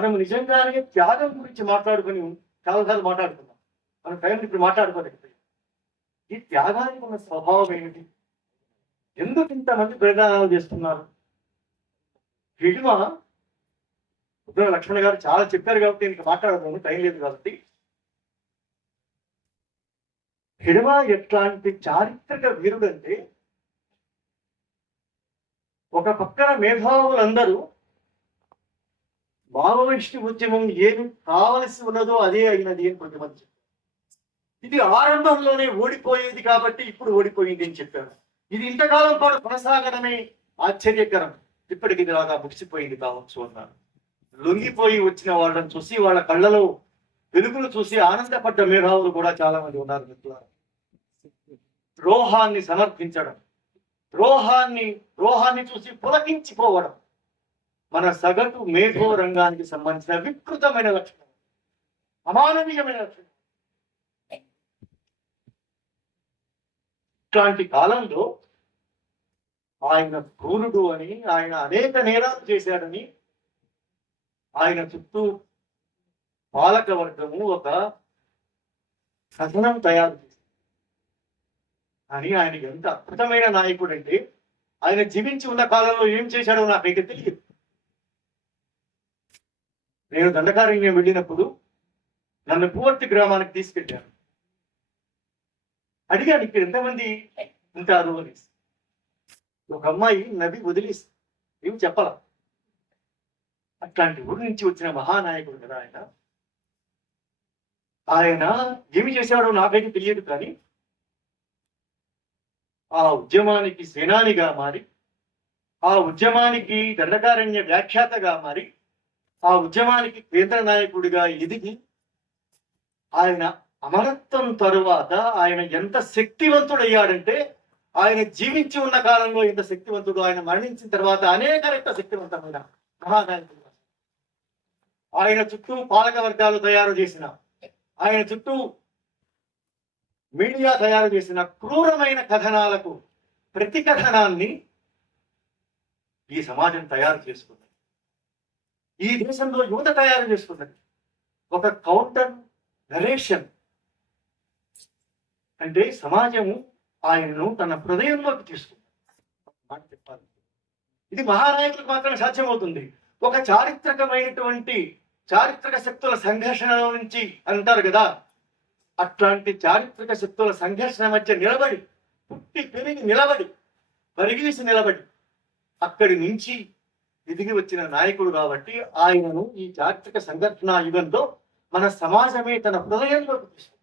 మనం నిజంగానే త్యాగం గురించి మాట్లాడుకుని చాలాసార్లు మాట్లాడుకున్నాం. మన టైం ఇప్పుడు మాట్లాడుకోలేకపోయాం. ఈ త్యాగానికి ఉన్న స్వభావం ఏమిటి? ఎందుకు ఇంతమంది బలిదానాలు చేస్తున్నారు? హిడిమ ఉగ్ర లక్ష్మణ గారు చాలా చెప్పారు కాబట్టి ఇంక మాట్లాడదాము, టైం లేదు కాబట్టి. హిడిమ ఎట్లాంటి చారిత్రక వీరుడంటే, ఒక పక్కన మేధావులందరూ మావోయిస్టు ఉద్యమం ఏమి కావలసి ఉన్నదో అదే అయినది అని కొంతమంది. ఇది ఆరంభంలోనే ఓడిపోయేది కాబట్టి ఇప్పుడు ఓడిపోయింది అని చెప్పారు. ఇది ఇంతకాలం పాటు కొనసాగడమే ఆశ్చర్యకరం, ఇప్పటికి ఇలాగా ముగిసిపోయింది కావచ్చు అన్నారు. లొంగిపోయి వచ్చిన వాళ్ళని చూసి, వాళ్ళ కళ్ళలో వెలుగులు చూసి ఆనందపడ్డ మేధావులు కూడా చాలా మంది ఉన్నారు మిత్రులారా. ద్రోహాన్ని సమర్థించడం, ద్రోహాన్ని చూసి పులకించిపోవడం మన సగటు మేధో రంగానికి సంబంధించిన వికృతమైన లక్షణం, అమానవీయమైన లక్షణం. ఇట్లాంటి కాలంలో ఆయన క్రూరుడు అని, ఆయన అనేక నేరాలు చేశాడని, ఆయన చుట్టూ పాలక వర్గము ఒక కథనం తయారు చేసింది. అని ఆయన ఎంత అద్భుతమైన నాయకుడు అంటే, ఆయన జీవించి ఉన్న కాలంలో ఏం చేశాడో నాకైతే తెలియదు. నేను దండకారణ్యం వెళ్ళినప్పుడు నన్ను పూర్తి గ్రామానికి తీసుకెళ్ళాను. అడిగాను, ఇక్కడ ఎంతమంది ఉంటారు అని. ఒక అమ్మాయి నది వదిలేసి ఏమి చెప్పాల. అట్లాంటి ఊరి నుంచి వచ్చిన మహానాయకుడు కదా ఆయన. ఆయన ఏమి చేశాడో నాకైతే తెలియదు, కానీ ఆ ఉద్యమానికి సేనానిగా మారి, ఆ ఉద్యమానికి దండకారణ్య వ్యాఖ్యాతగా మారి, ఆ ఉద్యమానికి కేంద్ర నాయకుడిగా ఎదిగి, ఆయన అమరత్వం తరువాత ఆయన ఎంత శక్తివంతుడయ్యాడంటే, ఆయన జీవించి ఉన్న కాలంలో ఎంత శక్తివంతుడు, ఆయన మరణించిన తర్వాత అనేక రెట్ల శక్తివంతమైన మహానాయకుడు. ఆయన చుట్టూ పాలక వర్గాలు తయారు చేసిన, ఆయన చుట్టూ మీడియా తయారు చేసిన క్రూరమైన కథనాలకు ప్రతి కథనాన్ని ఈ సమాజం తయారు చేసుకున్నది. ఈ దేశంలో యువత తయారు చేసుకున్నది. ఒక కౌంటర్ నరేషన్ అంటే సమాజము ఆయనను తన హృదయంలోకి తీసుకుంది. మాట చెప్పాలి, ఇది మహానాయకులకు మాత్రమే సాధ్యమవుతుంది. ఒక చారిత్రక శక్తుల సంఘర్షణ నుంచి అంటారు కదా, అట్లాంటి చారిత్రక శక్తుల సంఘర్షణ మధ్య నిలబడి, పుట్టి పెరిగి నిలబడి, పరిగీసి నిలబడి, అక్కడి నుంచి ఎదిగి వచ్చిన నాయకుడు కాబట్టి ఆయనను ఈ చారిత్రక సంఘర్షణ యుగంలో మన సమాజమే తన హృదయంలోకి తీసుకుంది.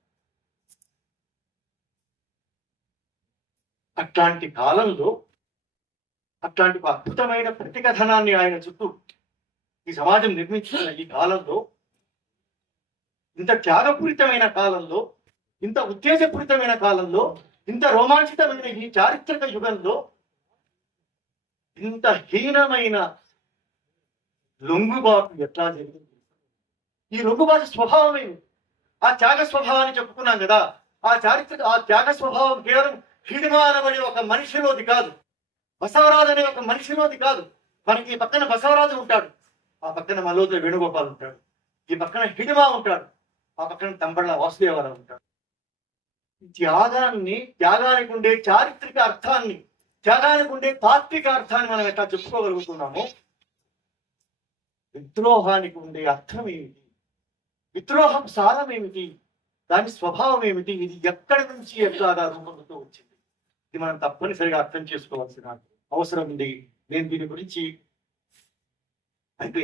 అట్లాంటి కాలంలో అట్లాంటి అద్భుతమైన ప్రతికథనాన్ని ఆయన చుట్టూ ఈ సమాజం నిర్మించిన ఈ కాలంలో, ఇంత త్యాగపూరితమైన కాలంలో, ఇంత ఉత్తేజపూరితమైన కాలంలో, ఇంత రోమాంచితమైన ఈ చారిత్రక యుగంలో ఇంత హీనమైన లొంగుబాటు ఎట్లా జరిగింది? ఈ లొంగుబాటు స్వభావం ఏమి? ఆ త్యాగ స్వభావాన్ని చెప్పుకున్నాం కదా. ఆ త్యాగ స్వభావం కేవలం హిడిమ అనబడి ఒక మనిషిలోది కాదు, బసవరాజు అనే ఒక మనిషిలోది కాదు. మనకి ఈ పక్కన బసవరాజు ఉంటాడు, ఆ పక్కన మలోదర వేణుగోపాల్ ఉంటాడు, ఈ పక్కన హిడిమ ఉంటాడు, ఆ పక్కన తంబళ్ళ వాసుదేవరావు ఉంటాడు. త్యాగానికి ఉండే చారిత్రక అర్థాన్ని, త్యాగానికి ఉండే తాత్విక అర్థాన్ని మనం ఎట్లా చెప్పుకోగలుగుతున్నామో, విద్రోహానికి ఉండే అర్థం ఏమిటి, విద్రోహం సారం ఏమిటి, దాని స్వభావం ఏమిటి, ఇది ఎక్కడి నుంచి ఎట్లాగా రూపొందుతూ వచ్చింది, ఇది మనం తప్పనిసరిగా అర్థం చేసుకోవాల్సిన అవసరం ఉంది. నేను దీని గురించి అయితే